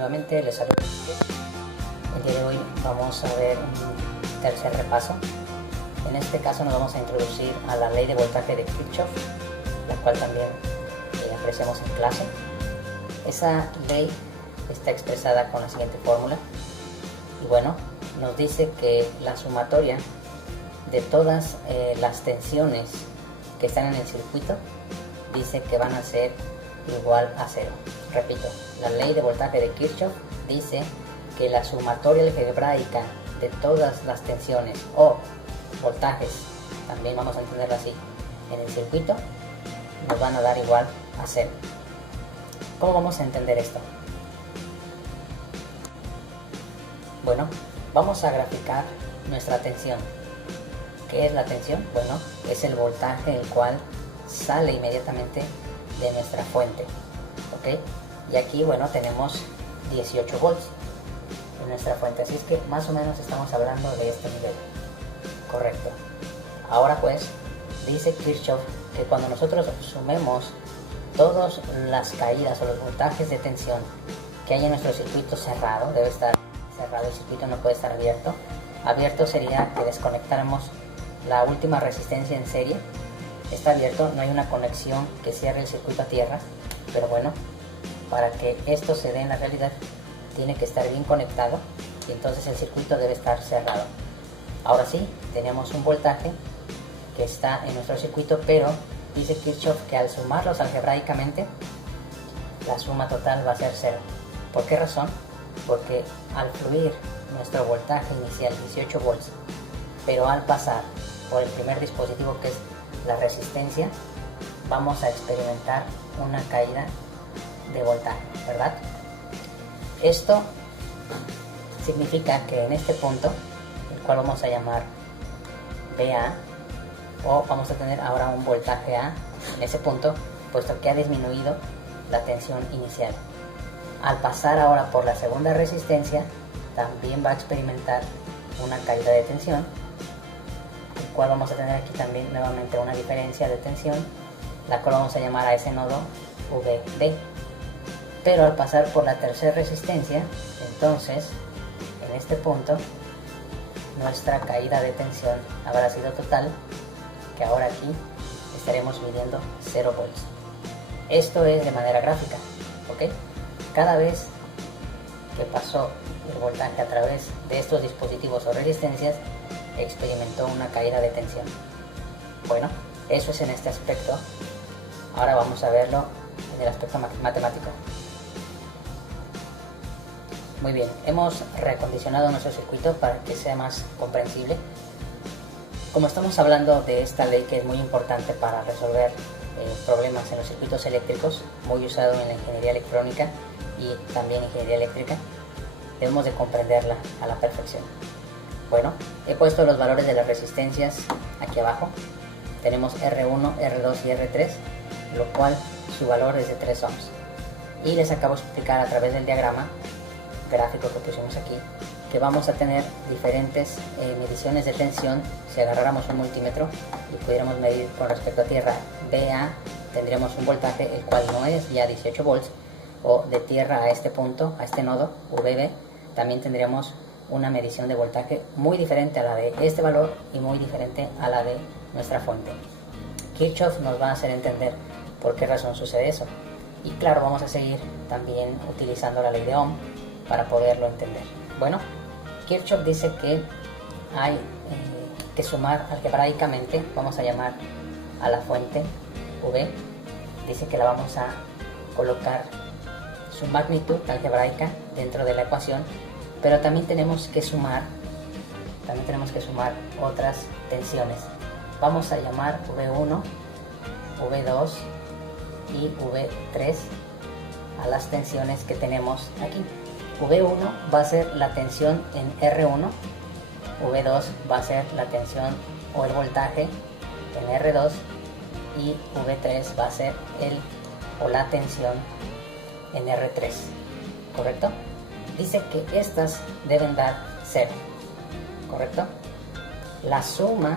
Nuevamente les saludo. El día de hoy vamos a ver un tercer repaso. En este caso nos vamos a introducir a la ley de voltaje de Kirchhoff, la cual también apreciamos en clase. Esa ley está expresada con la siguiente fórmula. Y bueno, nos dice que la sumatoria de todas las tensiones que están en el circuito dice que van a ser igual a cero. Repito, la ley de voltaje de Kirchhoff dice que la sumatoria algebraica de todas las tensiones o voltajes, también vamos a entenderlo así, en el circuito nos van a dar igual a cero. ¿Cómo vamos a entender esto? Bueno, vamos a graficar nuestra tensión. ¿Qué es la tensión? Bueno, es el voltaje el cual sale inmediatamente de nuestra fuente, ¿ok? Y aquí, bueno, tenemos 18 volts en nuestra fuente, así es que más o menos estamos hablando de este nivel, correcto. Ahora pues, dice Kirchhoff que cuando nosotros sumemos todas las caídas o los voltajes de tensión que hay en nuestro circuito cerrado, debe estar cerrado, el circuito no puede estar abierto. Abierto sería que desconectáramos la última resistencia en serie. Está abierto, no hay una conexión que cierre el circuito a tierra, pero bueno, para que esto se dé en la realidad tiene que estar bien conectado y entonces el circuito debe estar cerrado. Ahora sí, tenemos un voltaje que está en nuestro circuito, pero dice Kirchhoff que al sumarlos algebraicamente la suma total va a ser cero. ¿Por qué razón? Porque al fluir nuestro voltaje inicial 18 volts, pero al pasar por el primer dispositivo que es la resistencia, vamos a experimentar una caída de voltaje, ¿verdad? Esto significa que en este punto, el cual vamos a llamar BA, o vamos a tener ahora un voltaje A en ese punto, puesto que ha disminuido la tensión inicial. Al pasar ahora por la segunda resistencia, también va a experimentar una caída de tensión, el cual vamos a tener aquí también nuevamente una diferencia de tensión, la cual vamos a llamar a ese nodo VD. Pero al pasar por la tercera resistencia, entonces en este punto nuestra caída de tensión habrá sido total, que ahora aquí estaremos midiendo 0 volts. Esto es de manera gráfica, ¿ok? Cada vez que pasó el voltaje a través de estos dispositivos o resistencias, experimentó una caída de tensión. Bueno, eso es en este aspecto. Ahora vamos a verlo en el aspecto matemático. Muy bien, hemos reacondicionado nuestro circuito para que sea más comprensible. Como estamos hablando de esta ley que es muy importante para resolver problemas en los circuitos eléctricos, muy usado en la ingeniería electrónica y también ingeniería eléctrica, debemos de comprenderla a la perfección. Bueno, he puesto los valores de las resistencias aquí abajo. Tenemos R1, R2 y R3, lo cual su valor es de 3 ohms. Y les acabo de explicar a través del diagrama gráfico que pusimos aquí que vamos a tener diferentes mediciones de tensión. Si agarráramos un multímetro y pudiéramos medir con respecto a tierra BA, tendríamos un voltaje el cual no es ya 18 volts, o de tierra a este punto, a este nodo VB, también tendríamos una medición de voltaje muy diferente a la de este valor y muy diferente a la de nuestra fuente. Kirchhoff nos va a hacer entender por qué razón sucede eso. Y claro, vamos a seguir también utilizando la ley de Ohm para poderlo entender. Bueno, Kirchhoff dice que hay que sumar algebraicamente, vamos a llamar a la fuente V, dice que la vamos a colocar su magnitud algebraica dentro de la ecuación, pero también tenemos que sumar otras tensiones. Vamos a llamar V1, V2 y V3 a las tensiones que tenemos aquí. V1 va a ser la tensión en R1, V2 va a ser la tensión o el voltaje en R2 y V3 va a ser la tensión en R3, ¿correcto? Dice que estas deben dar 0, ¿correcto? La suma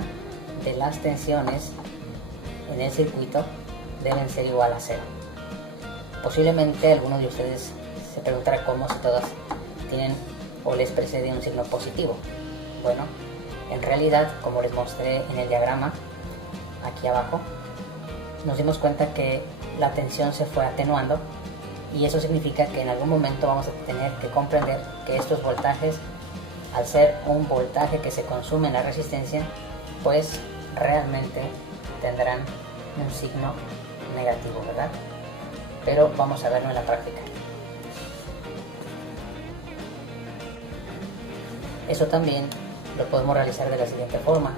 de las tensiones en el circuito deben ser igual a 0. Posiblemente algunos de ustedes Se preguntará cómo si todas tienen o les precede un signo positivo. Bueno, en realidad, como les mostré en el diagrama aquí abajo, nos dimos cuenta que la tensión se fue atenuando, y eso significa que en algún momento vamos a tener que comprender que estos voltajes, al ser un voltaje que se consume en la resistencia, pues realmente tendrán un signo negativo, ¿verdad? Pero vamos a verlo en la práctica. Eso también lo podemos realizar de la siguiente forma.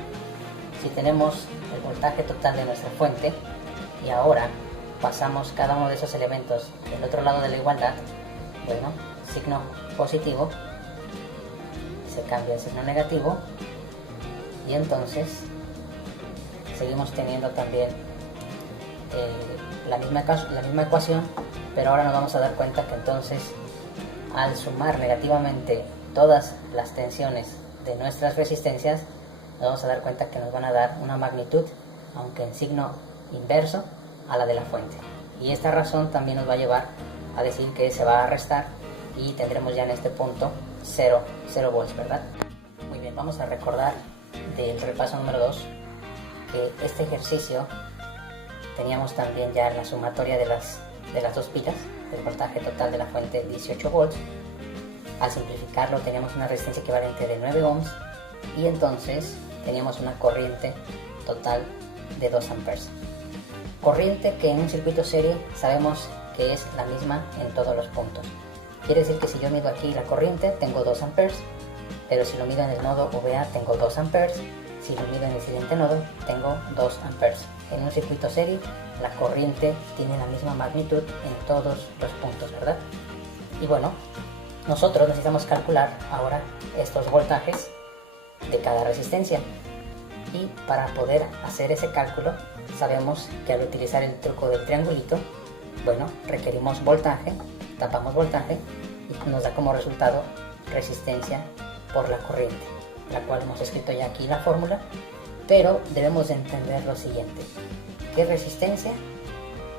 Si tenemos el voltaje total de nuestra fuente y ahora pasamos cada uno de esos elementos del otro lado de la igualdad, bueno, signo positivo, se cambia el signo negativo, y entonces seguimos teniendo también la misma ecuación, pero ahora nos vamos a dar cuenta que entonces al sumar negativamente todas las tensiones de nuestras resistencias, nos vamos a dar cuenta que nos van a dar una magnitud, aunque en signo inverso a la de la fuente. Y esta razón también nos va a llevar a decir que se va a restar y tendremos ya en este punto 0 volts, ¿verdad? Muy bien, vamos a recordar del repaso número 2 que este ejercicio teníamos también ya la sumatoria de las dos pilas, el voltaje total de la fuente 18 volts. Al simplificarlo teníamos una resistencia equivalente de 9 ohms y entonces teníamos una corriente total de 2 amperes. Corriente que en un circuito serie sabemos que es la misma en todos los puntos. Quiere decir que si yo mido aquí la corriente tengo 2 amperes, pero si lo mido en el nodo VA tengo 2 amperes, si lo mido en el siguiente nodo tengo 2 amperes. En un circuito serie la corriente tiene la misma magnitud en todos los puntos, ¿verdad? Y bueno, nosotros necesitamos calcular ahora estos voltajes de cada resistencia. Y para poder hacer ese cálculo, sabemos que al utilizar el truco del triangulito, bueno, requerimos voltaje, tapamos voltaje y nos da como resultado resistencia por la corriente, la cual hemos escrito ya aquí la fórmula, pero debemos de entender lo siguiente: ¿qué resistencia?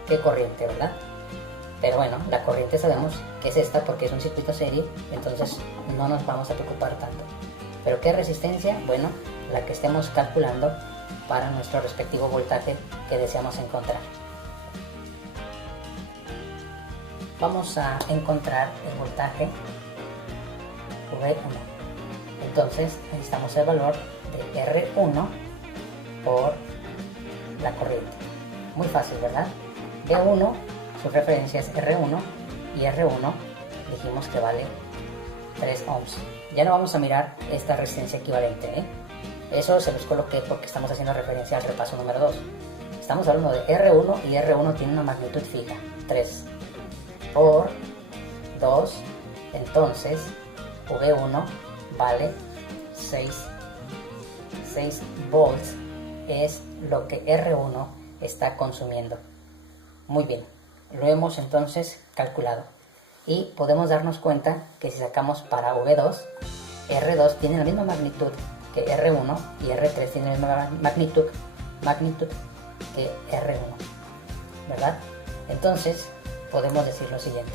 ¿Qué corriente, verdad? Pero bueno, la corriente sabemos que es esta porque es un circuito serie, entonces no nos vamos a preocupar tanto. ¿Pero qué resistencia? Bueno, la que estemos calculando para nuestro respectivo voltaje que deseamos encontrar. Vamos a encontrar el voltaje V1. Entonces necesitamos el valor de R1 por la corriente. Muy fácil, ¿verdad? V1, su referencia es R1, y R1 dijimos que vale 3 ohms. Ya no vamos a mirar esta resistencia equivalente, ¿eh? Eso se los coloqué porque estamos haciendo referencia al repaso número 2. Estamos hablando de R1 y R1 tiene una magnitud fija, 3 por 2, entonces V1 vale 6 volts, es lo que R1 está consumiendo. Muy bien, lo hemos entonces calculado y podemos darnos cuenta que si sacamos para V2, R2 tiene la misma magnitud que R1 y R3 tiene la misma magnitud que R1, ¿verdad? Entonces podemos decir lo siguiente: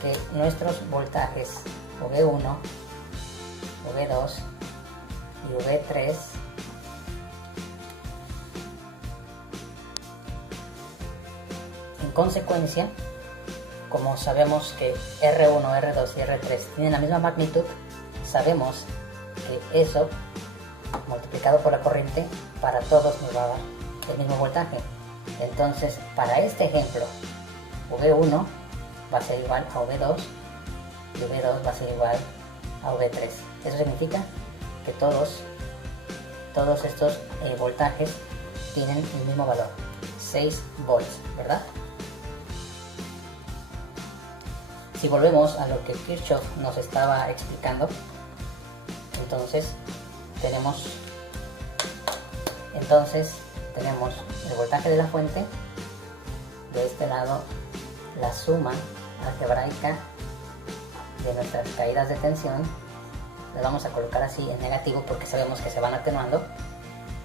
que nuestros voltajes V1, V2 y V3 en consecuencia, como sabemos que R1, R2 y R3 tienen la misma magnitud, sabemos que eso multiplicado por la corriente para todos nos va a dar el mismo voltaje. Entonces, para este ejemplo, V1 va a ser igual a V2 y V2 va a ser igual a V3. Eso significa que todos estos voltajes tienen el mismo valor, 6 volts, ¿verdad? Si volvemos a lo que Kirchhoff nos estaba explicando, entonces tenemos el voltaje de la fuente, de este lado la suma algebraica de nuestras caídas de tensión, las vamos a colocar así en negativo porque sabemos que se van atenuando,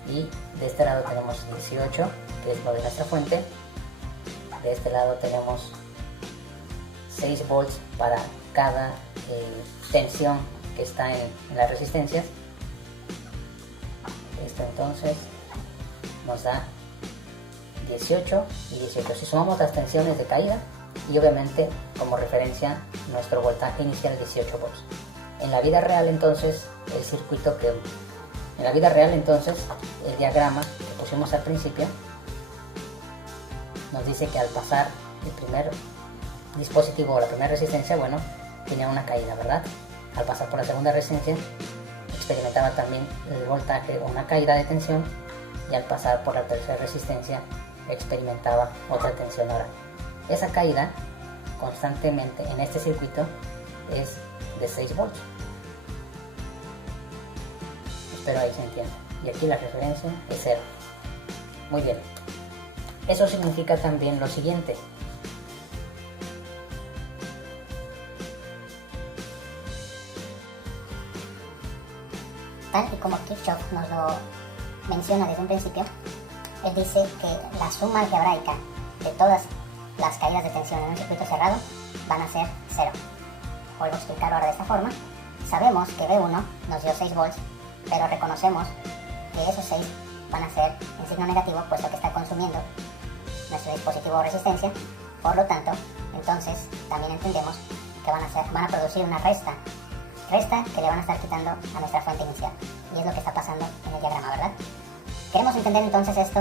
y de este lado tenemos 18, que es lo de nuestra fuente, de este lado tenemos 6 volts para cada tensión que está en las resistencias. Esto entonces nos da 18 y 18. Si sumamos las tensiones de caída y obviamente como referencia nuestro voltaje inicial 18 volts. En la vida real entonces el diagrama que pusimos al principio nos dice que al pasar el primer dispositivo o la primera resistencia, bueno, tenía una caída, ¿verdad? Al pasar por la segunda resistencia experimentaba también el voltaje o una caída de tensión, y al pasar por la tercera resistencia experimentaba otra tensión. Ahora, esa caída constantemente en este circuito es de 6 volts. Espero ahí se entienda. Y aquí la referencia es 0. Muy bien. Eso significa también lo siguiente. Tal y como Kirchhoff nos lo menciona desde un principio, él dice que la suma algebraica de todas las caídas de tensión en un circuito cerrado van a ser 0. Vuelvo a explicarlo ahora de esta forma. Sabemos que B1 nos dio 6 volts, pero reconocemos que esos 6 van a ser en signo negativo, puesto que está consumiendo nuestro dispositivo o resistencia. Por lo tanto, entonces también entendemos que van a producir una resta que le van a estar quitando a nuestra fuente inicial. Y es lo que está pasando en el diagrama, ¿verdad? Queremos entender entonces esto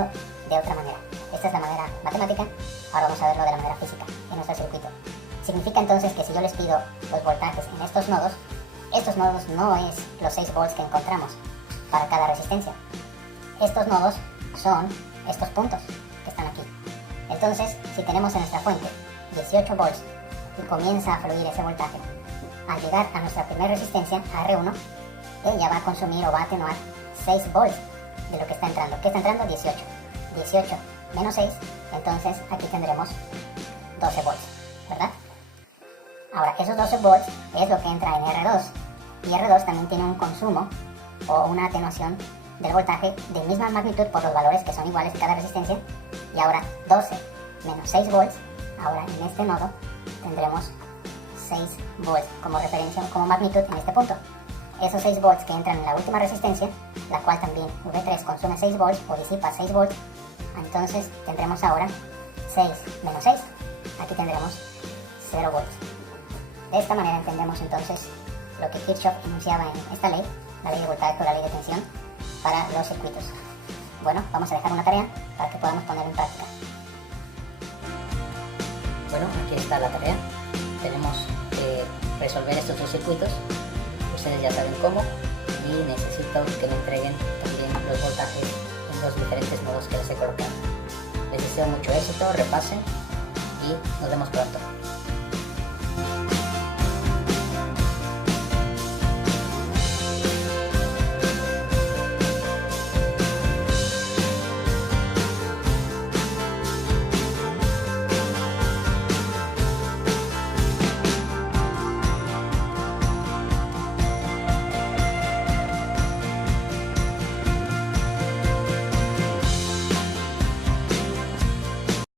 de otra manera. Esta es la manera matemática, ahora vamos a verlo de la manera física en nuestro circuito. Significa entonces que si yo les pido los voltajes en estos nodos no es los 6 volts que encontramos para cada resistencia. Estos nodos son estos puntos que están aquí. Entonces, si tenemos en nuestra fuente 18 volts y comienza a fluir ese voltaje, al llegar a nuestra primera resistencia, a R1, ella va a consumir o va a atenuar 6 volts de lo que está entrando. ¿Qué está entrando? 18. 18 menos 6, entonces aquí tendremos 12 volts, ¿verdad? Ahora, esos 12 volts es lo que entra en R2. Y R2 también tiene un consumo o una atenuación del voltaje de misma magnitud por los valores que son iguales de cada resistencia. Y ahora 12 menos 6 volts, ahora en este nodo tendremos 6 volts como referencia o como magnitud en este punto. Esos 6 volts que entran en la última resistencia, la cual también V3 consume 6 volts o disipa 6 volts, entonces tendremos ahora 6 menos 6, aquí tendremos 0 volts. De esta manera entendemos entonces lo que Kirchhoff enunciaba en esta ley, la ley de voltaje o la ley de tensión, para los circuitos. Bueno, vamos a dejar una tarea para que podamos poner en práctica. Bueno, aquí está la tarea. Tenemos que resolver estos dos circuitos. Ustedes ya saben cómo, y necesito que me entreguen también los voltajes en los diferentes nodos que les he colocado. Les deseo mucho éxito, repasen y nos vemos pronto.